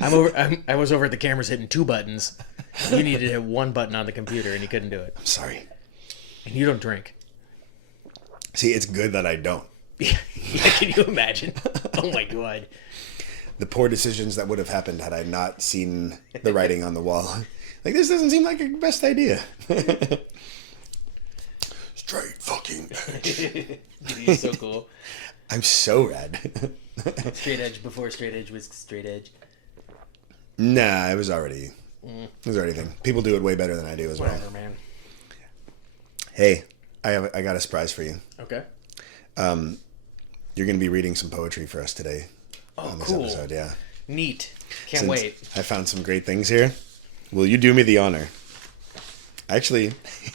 song. I was over at the cameras hitting 2 buttons. You needed to hit 1 button on the computer, and you couldn't do it. I'm sorry. And you don't drink. See, it's good that I don't. Yeah, can you imagine? Oh my God. The poor decisions that would have happened had I not seen the writing on the wall. Like, this doesn't seem like a best idea. Straight fucking edge. You're so cool. I'm so rad. Straight edge before straight edge was straight edge. Nah, it was already a thing. People do it way better than I do as well. Whatever, man. Hey, I got a surprise for you. Okay. You're going to be reading some poetry for us today. Oh, on this cool. episode, yeah. Neat. Can't Since wait. I found some great things here. Will you do me the honor? Actually.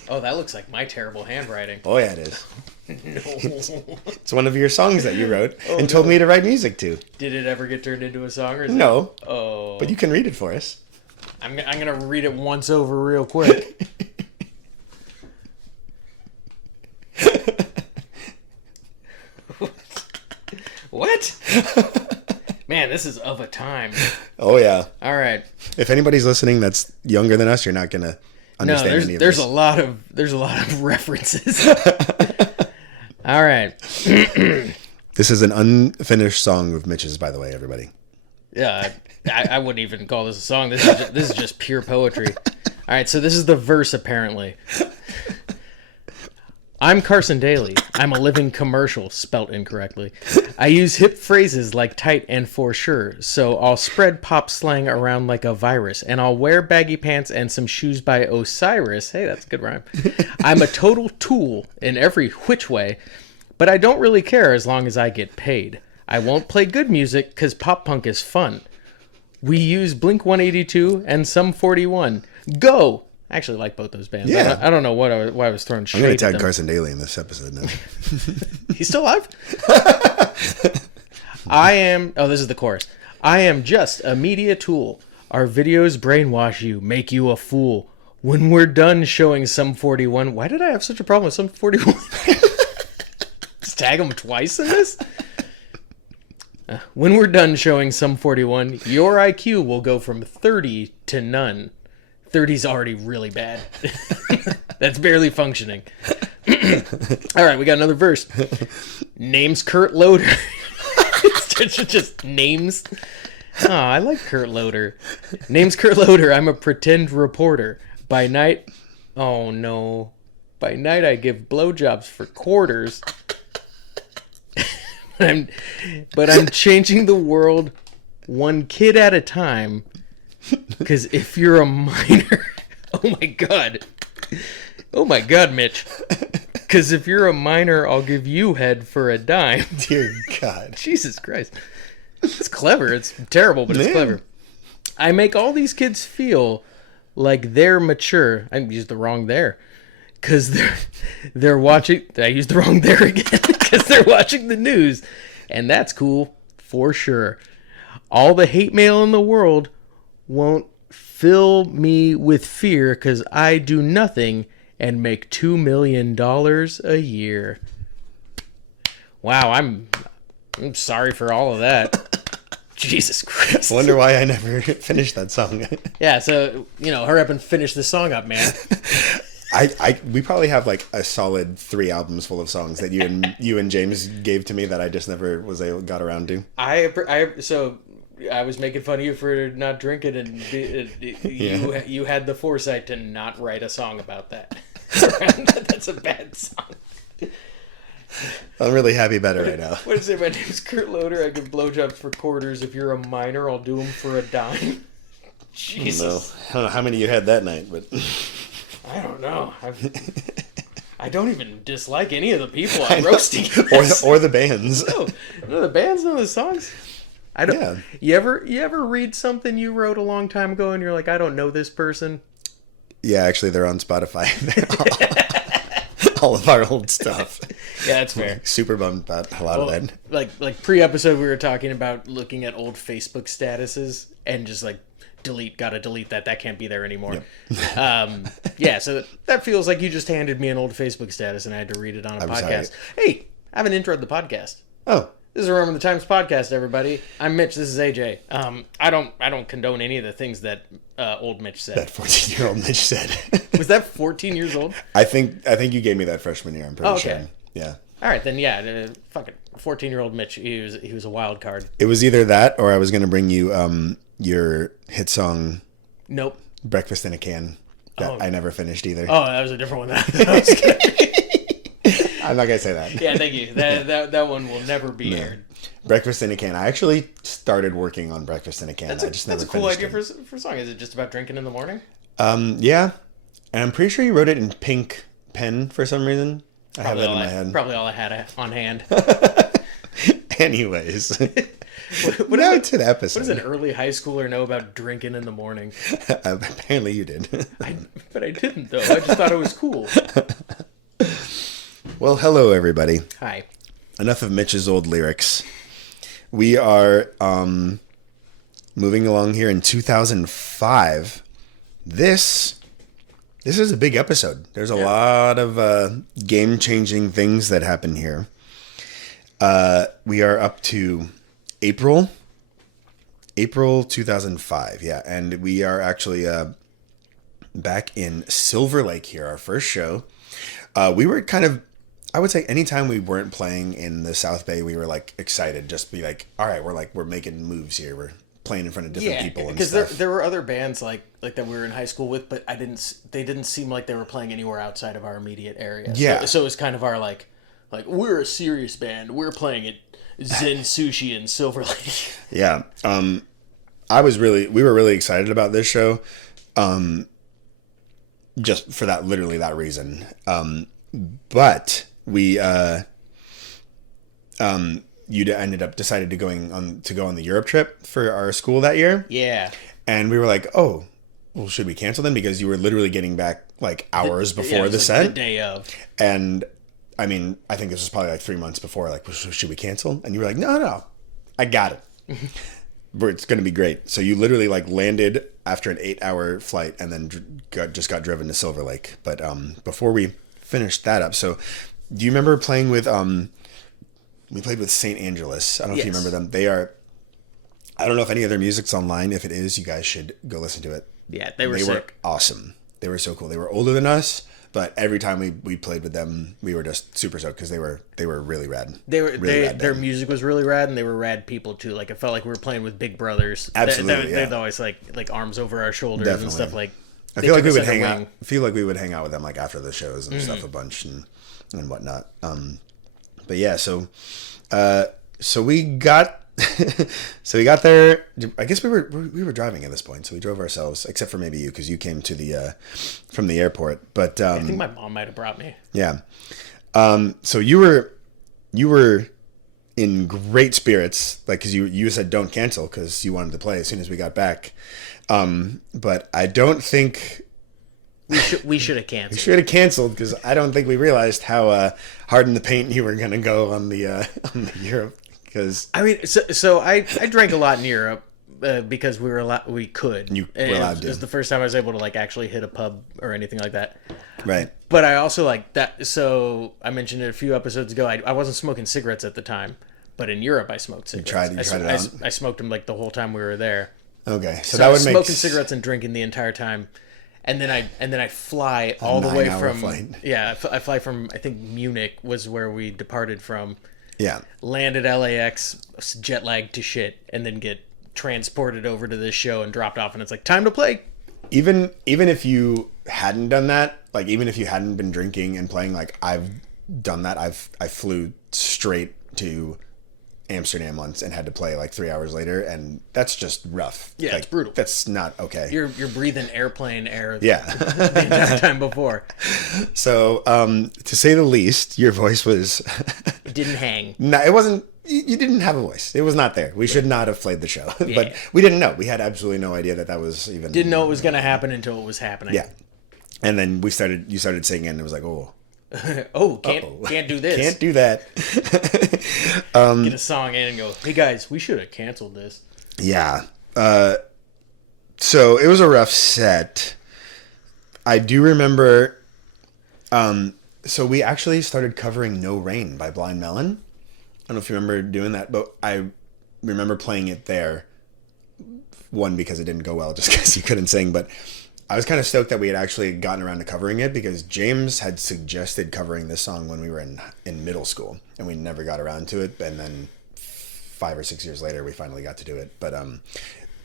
Oh, that looks like my terrible handwriting. Oh, yeah, it is. No. It's one of your songs that you wrote and told me to write music to. Did it ever get turned into a song? Or is No. It... Oh. But you can read it for us. I'm going to read it once over real quick. What? Man, this is of a time. Oh, yeah. All right. If anybody's listening that's younger than us, you're not going to understand any of there's this. there's a lot of references. All right. This is an unfinished song of Mitch's, by the way, everybody. Yeah, I wouldn't even call this a song. This is just pure poetry. All right, so this is the verse, apparently. I'm Carson Daly. I'm a living commercial, spelt incorrectly. I use hip phrases like tight and for sure, so I'll spread pop slang around like a virus, and I'll wear baggy pants and some shoes by Osiris. Hey, that's a good rhyme. I'm a total tool in every which way, but I don't really care as long as I get paid. I won't play good music because pop punk is fun. We use Blink 182 and Sum 41. Go! I actually like both those bands. Yeah. I don't know why I was throwing shade I'm going at to tag them. Carson Daly in this episode now. He's still alive? This is the chorus. I am just a media tool. Our videos brainwash you, make you a fool. When we're done showing Sum 41, why did I have such a problem with Sum 41? Just tag him twice in this? When we're done showing Sum 41, your IQ will go from 30 to none. 30's already really bad. That's barely functioning. All right, we got another verse. Name's Kurt Loder. It's just names. Oh, I like Kurt Loder. Name's Kurt Loder. I'm a pretend reporter. By night, oh no. By night I give blowjobs for quarters. But I'm changing the world one kid at a time. Because if you're a minor... Oh my god, Mitch. Because if you're a minor, I'll give you head for a dime. Dear God. Jesus Christ. It's clever. It's terrible, but it's clever. I make all these kids feel like they're mature. I used the wrong there. Because they're watching... I used the wrong there again. Because they're watching the news. And that's cool, for sure. All the hate mail in the world won't fill me with fear because I do nothing and make $2 million a year. Wow, I'm sorry for all of that. Jesus Christ. Wonder why I never finished that song. Yeah, so, hurry up and finish this song up, man. We probably have like a solid 3 albums full of songs that you and James gave to me that I just never got around to. So I was making fun of you for not drinking, and you had the foresight to not write a song about that. That's a bad song. I'm really happy about it right now. What is it? My name's Kurt Loder. I give blowjobs for quarters. If you're a minor, I'll do them for a dime. Jesus. I don't know how many you had that night, but... I don't know. I don't even dislike any of the people I'm roasting. or the bands. No, the bands, no, the songs. I don't. Yeah. You ever read something you wrote a long time ago and you're like, I don't know this person? Yeah, actually, they're on Spotify. All of our old stuff. Yeah, that's fair. Super bummed about a lot of that. Like pre-episode, we were talking about looking at old Facebook statuses and just like, gotta delete that. That can't be there anymore. Yep. Yeah, so that feels like you just handed me an old Facebook status and I had to read it on a podcast. Hey, I haven't introed the podcast. Oh. This is a Remember the Times podcast, everybody. I'm Mitch. This is AJ. I don't condone any of the things that old Mitch said. That 14-year-old Mitch said. Was that 14 years old? I think you gave me that freshman year. I'm pretty sure. Yeah. All right, then yeah, fucking 14-year-old Mitch. He was a wild card. It was either that or I was going to bring you your hit song. Nope. Breakfast in a Can. That I never finished either. Oh, that was a different one. That was I'm not going to say that. Yeah, thank you. That one will never be aired. Breakfast in a Can. I actually started working on Breakfast in a Can. That's a cool idea for a song. Is it just about drinking in the morning? Yeah. And I'm pretty sure you wrote it in pink pen for some reason. I have that in my head. Probably all I had on hand. Anyways. What now to the episode. What does an early high schooler know about drinking in the morning? Apparently you did. But I didn't, though. I just thought it was cool. Well, hello, everybody. Hi. Enough of Mitch's old lyrics. We are moving along here in 2005. This is a big episode. There's a lot of game-changing things that happen here. We are up to April 2005, yeah. And we are actually back in Silver Lake here, our first show. We were kind of, I would say anytime we weren't playing in the South Bay, we were like excited, just be like, all right, we're making moves here. We're playing in front of different people and stuff. Because there were other bands like that we were in high school with, but they didn't seem like they were playing anywhere outside of our immediate area. Yeah. So it was kind of our like we're a serious band. We're playing at Zen Sushi in Silver Lake. Yeah. We were really excited about this show. Just for literally that reason. But we, you decided to go on the Europe trip for our school that year. Yeah. And we were like, oh, well, should we cancel them? Because you were literally getting back like hours before the set. The day of. And I mean, I think this was probably like 3 months before, like, should we cancel? And you were like, no, I got it. It's going to be great. So you literally like landed after an 8-hour flight and then just got driven to Silver Lake. But before we finished that up, so do you remember playing with, we played with St. Angelus. I don't know if you remember them. They are, I don't know if any of their music's online. If it is, you guys should go listen to it. Yeah, they were sick. Awesome. They were so cool. They were older than us. But every time we played with them, we were just super stoked because they were really rad. Their music was really rad, and they were rad people too. Like it felt like we were playing with big brothers. Absolutely, they'd always like arms over our shoulders and stuff like. I feel like we would hang out. I feel like we would hang out with them like after the shows and stuff a bunch and whatnot. But yeah, so we got. So we got there. I guess we were driving at this point, so we drove ourselves, except for maybe you, because you came to the from the airport. But I think my mom might have brought me. Yeah. So you were in great spirits, like because you said don't cancel because you wanted to play as soon as we got back. But I don't think we should have canceled. We should have canceled because I don't think we realized how hard in the paint you were gonna go on the Europe. Because I mean, so I drank a lot in Europe because we could. You were allowed to. It was the first time I was able to like actually hit a pub or anything like that. Right. But I also like that. So I mentioned it a few episodes ago. I wasn't smoking cigarettes at the time, but in Europe I smoked cigarettes. You tried it out? I smoked them like the whole time we were there. Okay, so that I was smoking cigarettes and drinking the entire time. And then I fly all the way from flight. Yeah, I fly from, I think Munich was where we departed from. Yeah. Land at LAX, jet lagged to shit, and then get transported over to this show and dropped off, and it's like, time to play. Even if you hadn't done that, like even if you hadn't been drinking and playing, like I've done that. I flew straight to Amsterdam once and had to play like 3 hours later, and that's just rough. Yeah, like, it's brutal. That's not okay. You're breathing airplane air. Yeah. The entire time before. So, to say the least, your voice was. It didn't hang. No, it wasn't. You didn't have a voice. It was not there. We should not have played the show, Yeah. But we didn't know. We had absolutely no idea that was even. Didn't know it was going to happen until it was happening. Yeah, and then you started singing, and it was like, oh. Can't do this. Can't do that. Get a song in and go, hey guys, we should have canceled this. Yeah. So it was a rough set. I do remember. So we actually started covering "No Rain" by Blind Melon. don't know if you remember doing that, but I remember playing it there. One, because it didn't go well, just because you couldn't sing, but I was kind of stoked that we had actually gotten around to covering it, because James had suggested covering this song when we were in middle school, and we never got around to it. And then 5 or 6 years later, we finally got to do it. But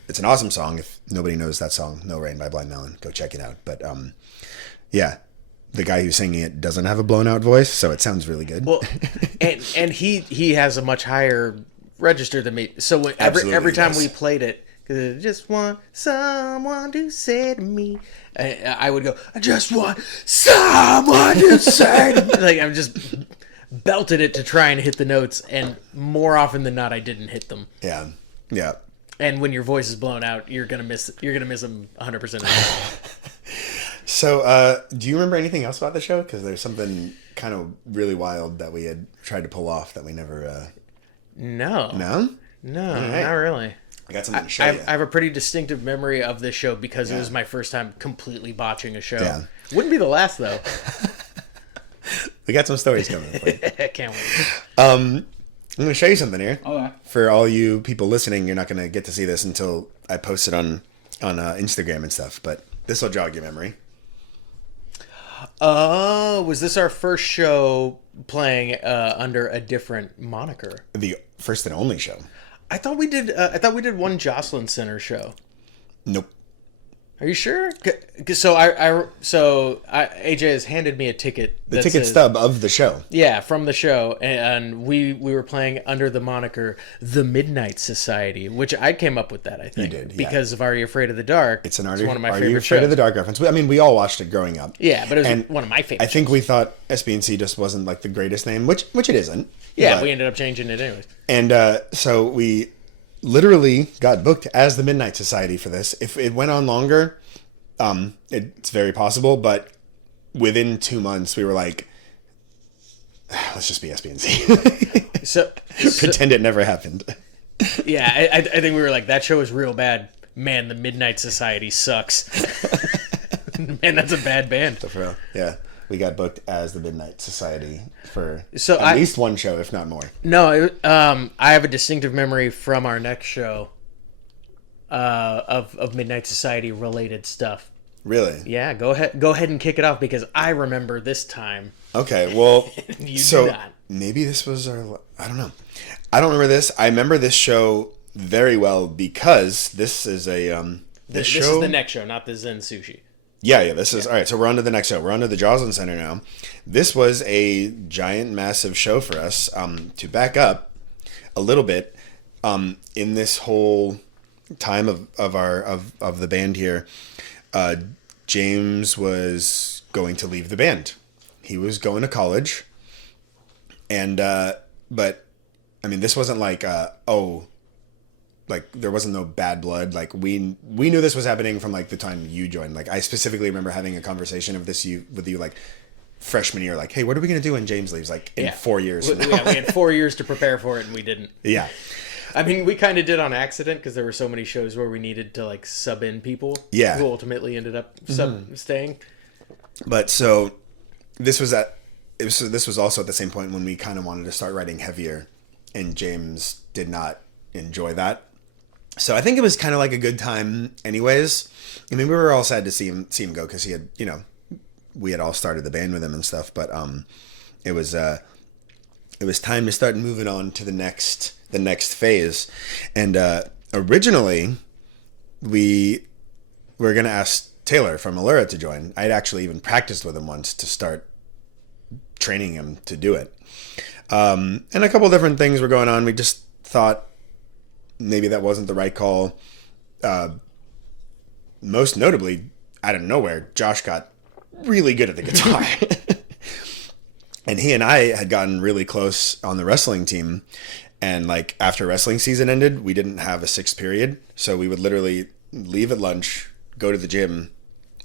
it's an awesome song. If nobody knows that song, No Rain by Blind Melon, go check it out. But yeah, the guy who's singing it doesn't have a blown out voice, so it sounds really good. Well, and he has a much higher register than me. So every time we played it, because I just want someone to say to me, I would go, I just want someone to say to me. Like, I'm just belted it to try and hit the notes, and more often than not, I didn't hit them. Yeah, yeah. And when your voice is blown out, you're gonna miss them 100%. So, do you remember anything else about the show? Because there's something kind of really wild that we had tried to pull off that we never. No, No, right. Not really. I got something to show you. I have a pretty distinctive memery of this show because it was my first time completely botching a show. Yeah. Wouldn't be the last, though. We got some stories coming. Can't wait. I'm going to show you something here. Okay. For all you people listening, you're not going to get to see this until I post it on Instagram and stuff, but this will jog your memory. Oh, was this our first show playing under a different moniker? The first and only show. I thought we did one Jocelyn Center show. Nope. Are you sure? So AJ has handed me a ticket. The ticket stub of the show. Yeah, from the show, and we were playing under the moniker The Midnight Society, which I came up with that, I think. You did, yeah. Because of Are You Afraid of the Dark? It's one of my favorite favorite shows. of the Dark reference. I mean, we all watched it growing up. Yeah, but it was one of my favorites. I think we thought SB&C just wasn't like the greatest name, which it isn't. Yeah, but, we ended up changing it anyways. And so we literally got booked as the Midnight Society for this. If it went on longer, it's very possible, but within 2 months we were like, let's just be SB&C. So Pretend it never happened. Yeah, I think we were like, that show is real bad. Man, the Midnight Society sucks. Man, that's a bad band. So for real, yeah. We got booked as the Midnight Society for least one show, if not more. No, I have a distinctive memory from our next show of Midnight Society related stuff. Really? Yeah, go ahead and kick it off because I remember this time. Okay, well, you do not. Maybe this was our. I don't know. I don't remember this. I remember this show very well because this is a This is the next show, not the Zen Sushi. Yeah. This is all right. So we're on to the next show. We're on to the Joslin Center now. This was a giant, massive show for us. To back up a little bit, in this whole time of the band here, James was going to leave the band. He was going to college, and but I mean, this wasn't like like there wasn't no bad blood. Like we knew this was happening from like the time you joined. Like I specifically remember having a conversation of this with you like freshman year. Like, hey, what are we gonna do when James leaves? Like in 4 years. We had 4 years to prepare for it, and we didn't. Yeah. I mean, we kind of did on accident because there were so many shows where we needed to like sub in people. Yeah. Who ultimately ended up staying. But so this was also at the same point when we kind of wanted to start writing heavier, and James did not enjoy that. So I think it was kind of like a good time anyways. I mean, we were all sad to see him go because he had, we had all started the band with him and stuff, but it was time to start moving on to the next phase. And originally we were going to ask Taylor from Allura to join. I'd actually even practiced with him once to start training him to do it. And a couple different things were going on. We just thought maybe that wasn't the right call. Most notably, out of nowhere, Josh got really good at the guitar. And he and I had gotten really close on the wrestling team. And like after wrestling season ended, we didn't have a sixth period. So we would literally leave at lunch, go to the gym,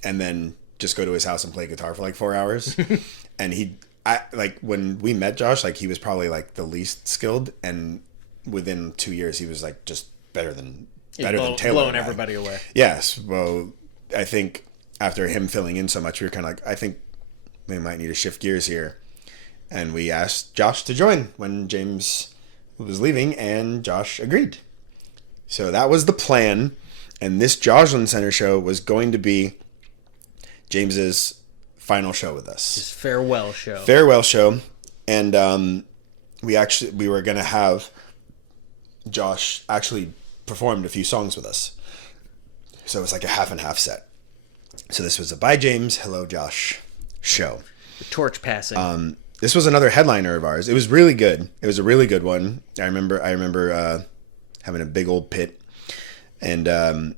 and then just go to his house and play guitar for like 4 hours. And when we met Josh, like he was probably like the least skilled, and within 2 years he was like just better than Taylor, blowing everybody away. Yes. Well, I think after him filling in so much, we were kind of like, I think we might need to shift gears here, and we asked Josh to join when James was leaving, and Josh agreed. So that was the plan, and this Joslin Center show was going to be James's final show with us. His farewell show. Farewell show, and we were going to have Josh actually performed a few songs with us. So it was like a half and half set. So this was a Bye James, Hello Josh show. The torch passing. This was another headliner of ours. It was really good. It was a really good one. I remember having a big old pit, and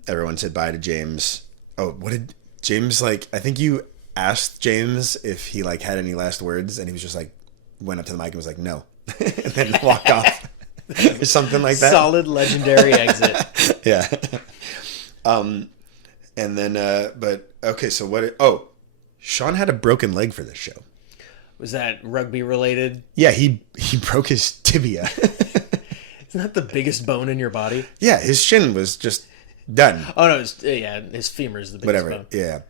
everyone said bye to James. Oh, what did James like? I think you asked James if he like had any last words, and he was just like, went up to the mic and was like, no, and then walked off or something like that. Solid legendary exit. Yeah. And then, but okay, so oh, Sean had a broken leg for this show. Was that rugby related? Yeah, he broke his tibia. Isn't that the biggest bone in your body? Yeah, his shin was just done. Oh no, his femur is the biggest bone. Yeah.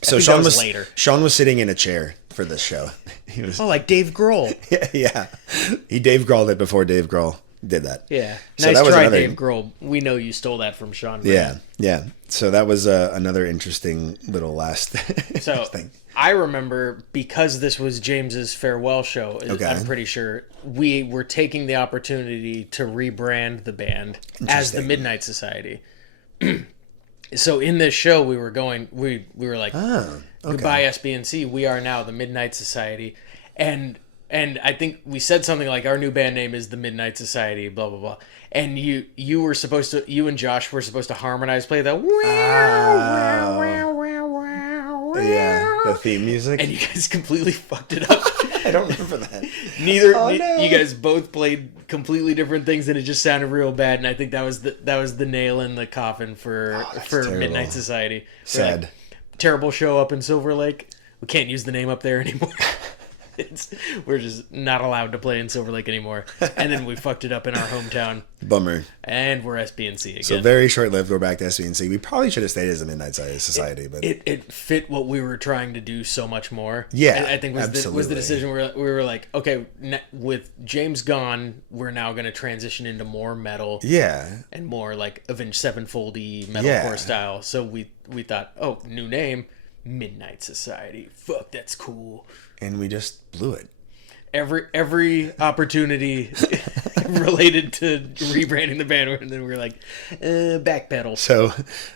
So Sean was later. Sean was sitting in a chair for this show. He was like Dave Grohl. Yeah. He Dave Grohl'd it before Dave Grohl did that. Yeah. So nice try, Dave Grohl. We know you stole that from Sean. Yeah. Yeah. So that was another interesting little last thing. I remember, because this was James's farewell show, okay. I'm pretty sure we were taking the opportunity to rebrand the band as the Midnight Society. So in this show, we were like, goodbye SBNC, we are now the Midnight Society. And I think we said something like, our new band name is the Midnight Society, blah, blah, blah. And you and Josh were supposed to harmonize, play the yeah, the theme music. And you guys completely fucked it up. I don't remember that. No. You guys both played completely different things, and it just sounded real bad. And I think that was the nail in the coffin for Midnight Society. Sad. Terrible show up in Silver Lake. We can't use the name up there anymore. We're just not allowed to play in Silver Lake anymore. And then we fucked it up in our hometown. Bummer. And we're SBNC again. So very short-lived. We're back to SBNC. We probably should have stayed as a Midnight Society, but it fit what we were trying to do so much more. Yeah, I think was the decision where we were like, okay, with James gone, we're now going to transition into more metal. Yeah. And more like Avenged Sevenfold-y metalcore style. So we thought, oh, new name, Midnight Society. Fuck, that's cool. And we just blew it. Every opportunity related to rebranding the band, and then we were like, backpedal. So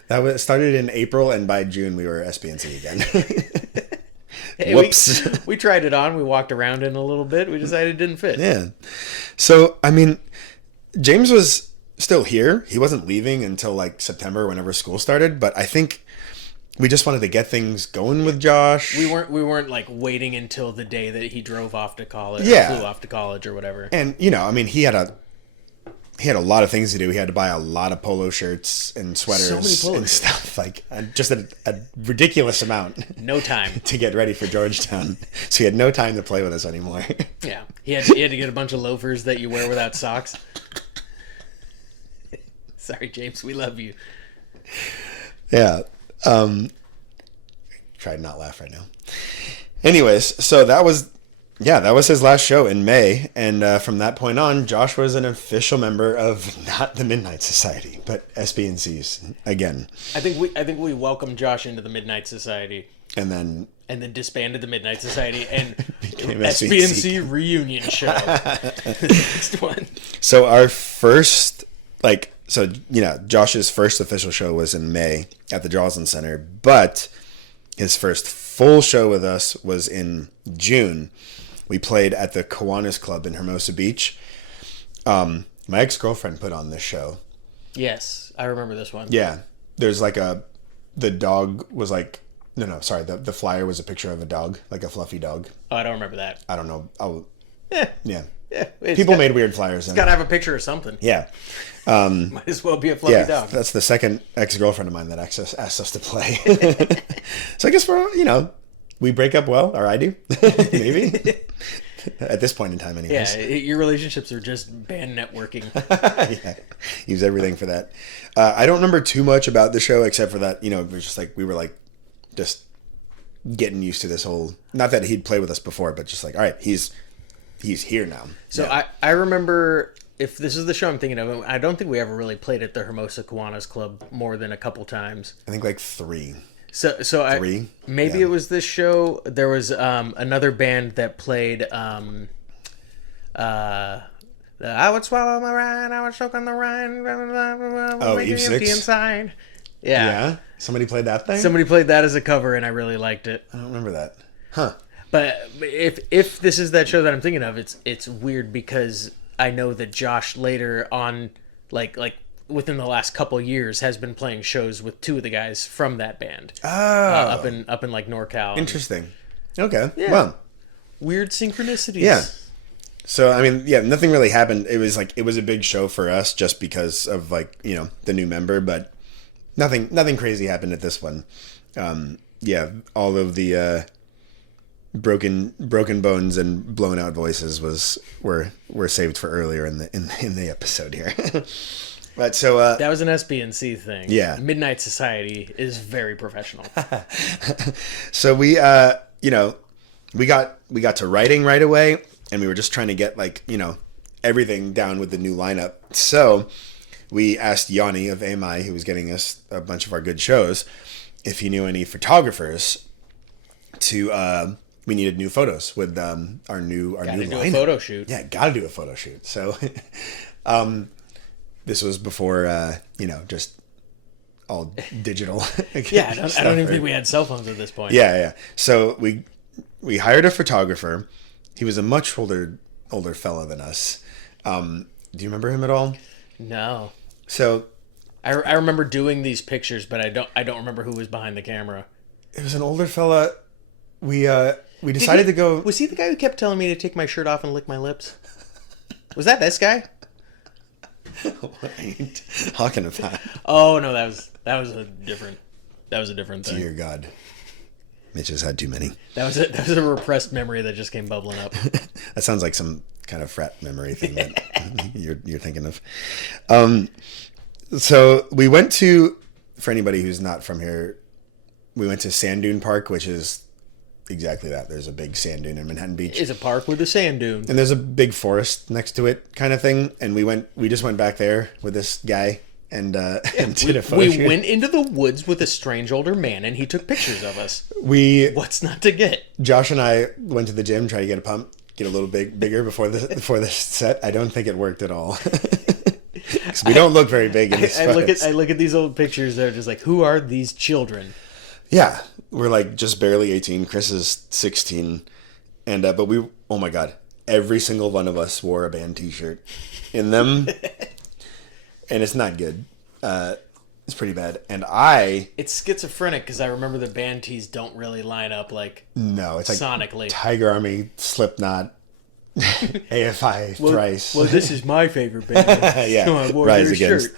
that started in April, and by June we were SBNC again. Hey, whoops. We tried it on. We walked around in a little bit. We decided it didn't fit. Yeah. So, I mean, James was still here. He wasn't leaving until like September, whenever school started, but I think we just wanted to get things going with Josh. We weren't like waiting until the day that he drove off to college, yeah, flew off to college or whatever. And I mean, he had a lot of things to do. He had to buy a lot of polo shirts and sweaters and stuff, like just a ridiculous amount. No time to get ready for Georgetown, so he had no time to play with us anymore. Yeah, he had to get a bunch of loafers that you wear without socks. Sorry, James, we love you. Yeah. Try to not laugh right now. Anyways, so that was his last show in May, and from that point on, Josh was an official member of not the Midnight Society, but SBNC's again. I think we welcomed Josh into the Midnight Society, and then disbanded the Midnight Society and became SBNC reunion show. Next one. So our first Josh's first official show was in May at the Joslin Center, but his first full show with us was in June. We played at the Kiwanis Club in Hermosa Beach. My ex-girlfriend put on this show. Yes, I remember this one. Yeah. There's like the dog was like, sorry, the flyer was a picture of a dog, like a fluffy dog. Oh, I don't remember that. I don't know. Yeah. Yeah, people made weird flyers. It's got to have a picture of something. Yeah. Might as well be a fluffy dog. That's the second ex-girlfriend of mine that asked us to play. So I guess we break up well, or I do, maybe. At this point in time, anyways. Yeah, your relationships are just band networking. Yeah, use everything for that. I don't remember too much about the show, except for that, we were just getting used to this whole, not that he'd played with us before, but just like, all right, he's here now. So yeah. I remember if this is the show I'm thinking of, I don't think we ever really played at the Hermosa Kiwanis Club more than a couple times. I think like 3. So Three? Maybe Yeah. it was this show. There was another band that played I would swallow my rind, I would choke on the rind, blah, blah, blah, blah, blah, Oh, make Eve me empty 6? inside. Yeah. Yeah? Somebody played that thing? Somebody played that as a cover, and I really liked it. I don't remember that. Huh. But if this is that show that I'm thinking of, it's weird because I know that Josh later on, like within the last couple years, has been playing shows with 2 of the guys from that band Oh. up in like NorCal. Interesting. Okay. Yeah. Well, Weird synchronicities. Yeah. so, I mean, yeah, nothing really happened. It was a big show for us just because of like, the new member, but nothing crazy happened at this one. Yeah, all of the broken bones and blown out voices were saved for earlier in the episode here. But so That was an SBNC thing. Yeah. Midnight Society is very professional. so we got to writing right away, and we were just trying to get everything down with the new lineup. So we asked Yanni of AMI, who was getting us a bunch of our good shows, if he knew any photographers to we needed new photos with our new Gotta new do lineup. a photo shoot. Yeah, gotta do a photo shoot. So this was before just all digital. Yeah, I don't even think we had cell phones at this point. Yeah. So we hired a photographer. He was a much older fella than us. Do you remember him at all? No. So I remember doing these pictures, but I don't remember who was behind the camera. it was an older fella. We decided to go. Was he the guy who kept telling me to take my shirt off and lick my lips? Was that this guy? What are you talking about? Oh no, that was a different thing. Dear God, Mitch has had too many. That was a repressed memory that just came bubbling up. That sounds like some kind of frat memory thing that you're thinking of. So we went to, for anybody who's not from here, we went to Sand Dune Park, which is exactly that. There's a big sand dune in Manhattan Beach. It's a park with a sand dune. And there's a big forest next to it, kind of thing. And we just went back there with this guy and did a photo We shoot. went into the woods with a strange older man, and he took pictures of us. What's not to get? Josh and I went to the gym, try to get a pump, get a little bigger before the set. I don't think it worked at all. 'Cause we don't look very big in this I look at these old pictures. They're just like, who are these children? Yeah, we're like just barely 18. Chris is 16, and but oh my God, every single one of us wore a band T-shirt in them, and it's not good. It's pretty bad. And It's schizophrenic because I remember the band tees don't really line up like no, it's like sonically. Tiger Army, Slipknot, AFI, Thrice. Well, this is my favorite band. Yeah, So I wore Rise their Against. shirt.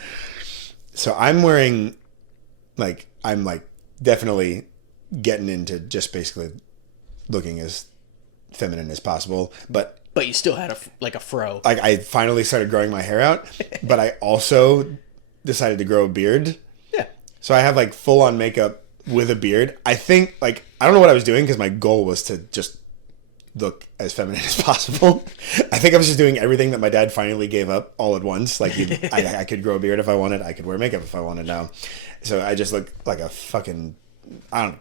So I'm wearing, I'm definitely getting into just basically looking as feminine as possible. But But you still had a fro. I finally started growing my hair out, but I also decided to grow a beard. Yeah. So I have full on makeup with a beard. I think I don't know what I was doing because my goal was to just look as feminine as possible. I think I was just doing everything that my dad finally gave up all at once. I could grow a beard if I wanted. I could wear makeup if I wanted now. So I just look like a fucking, I don't,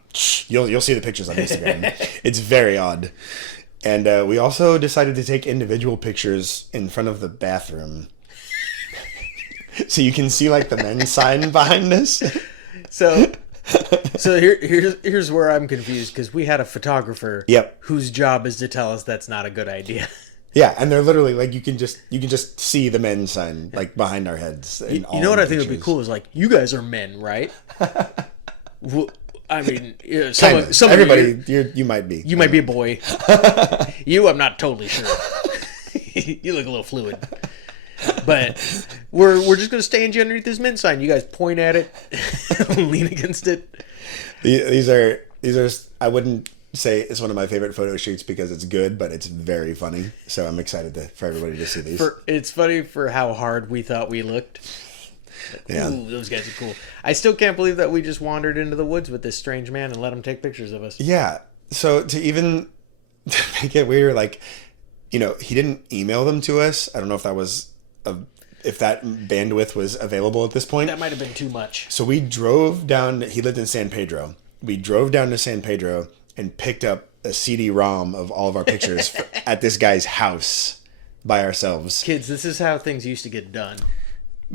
you'll see the pictures on Instagram. It's very odd. And we also decided to take individual pictures in front of the bathroom. So you can see the men's sign behind us. So here's where I'm confused because we had a photographer. Yep. Whose job is to tell us that's not a good idea. Yeah, and they're literally you can just see the men's sign behind our heads. You know what I think would be cool is you guys are men, right? Well, I mean, some everybody, you might be. You might be a boy. You, I'm not totally sure. You look a little fluid. But we're just gonna stand you underneath this men's sign. You guys point at it, lean against it. These are I wouldn't say it's one of my favorite photo shoots because it's good, but it's very funny. So I'm excited for everybody to see these. It's funny for how hard we thought we looked. Yeah. Ooh, those guys are cool. I still can't believe that we just wandered into the woods with this strange man and let him take pictures of us. Yeah. So to even make it weirder, he didn't email them to us. I don't know if that was if that bandwidth was available at this point. That might have been too much. So we drove down. He lived in San Pedro. We drove down to San Pedro and picked up a CD-ROM of all of our pictures at this guy's house by ourselves. Kids, this is how things used to get done.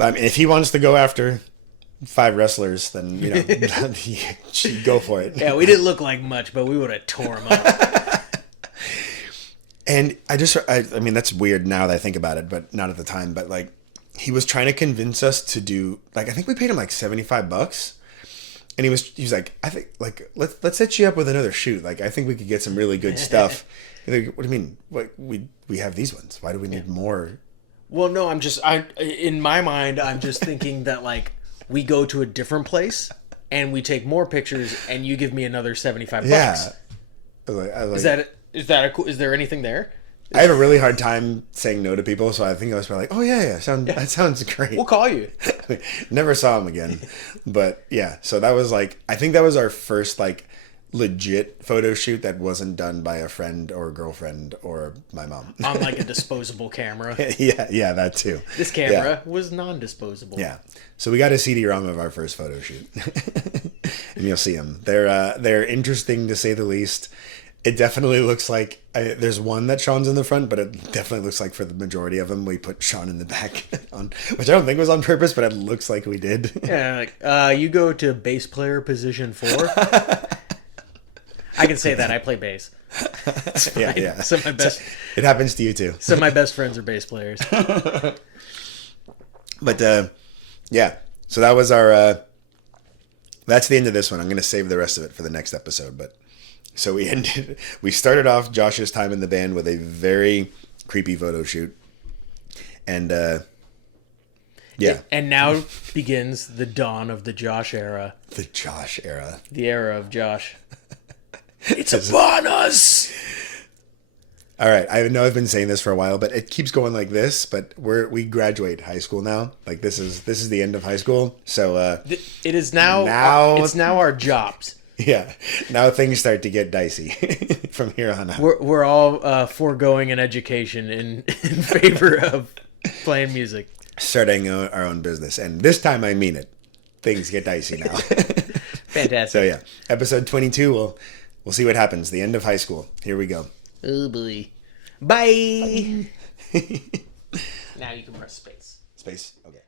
I mean, if he wants to go after 5 wrestlers, then, you know, go for it. Yeah, we didn't look like much, but we would have tore him up. And I mean, that's weird now that I think about it, but not at the time. But like, he was trying to convince us to do, like, I think we paid him like $75. And he was like, I think, like, let's set you up with another shoot. Like, I think we could get some really good stuff. Like, what do you mean? What, we have these ones. Why do we need more? Well, no, in my mind, I'm just thinking that, like, we go to a different place and we take more pictures and you give me another $75. Yeah. Is there anything there? I have a really hard time saying no to people, so I think I was probably like, oh yeah, that sounds great. We'll call you. Never saw him again. But yeah, so that was like, I think that was our first like legit photo shoot that wasn't done by a friend or a girlfriend or my mom. On like a disposable camera. Yeah, that too. This camera was non-disposable. Yeah. So we got a CD-ROM of our first photo shoot. And you'll see them. They're interesting to say the least. It definitely looks like there's one that Sean's in the front, but it definitely looks like for the majority of them we put Sean in the back, which I don't think was on purpose, but it looks like we did. Yeah, like you go to bass player position 4. I can say that I play bass. Yeah. So my best. It happens to you too. Some of my best friends are bass players. But yeah, so that was our. That's the end of this one. I'm going to save the rest of it for the next episode, but. So we started off Josh's time in the band with a very creepy photo shoot. And, yeah. And now begins the dawn of the Josh era. The Josh era. The era of Josh. It's upon us! All right. I know I've been saying this for a while, but it keeps going like this, but we graduate high school now. Like this is the end of high school. So, it is now it's now our jobs. Yeah, now things start to get dicey from here on out. We're all foregoing an education in favor of playing music. Starting our own business. And this time I mean it. Things get dicey now. Fantastic. So yeah, episode 22, we'll see what happens. The end of high school. Here we go. Oh boy. Bye. Now you can press space. Space? Okay.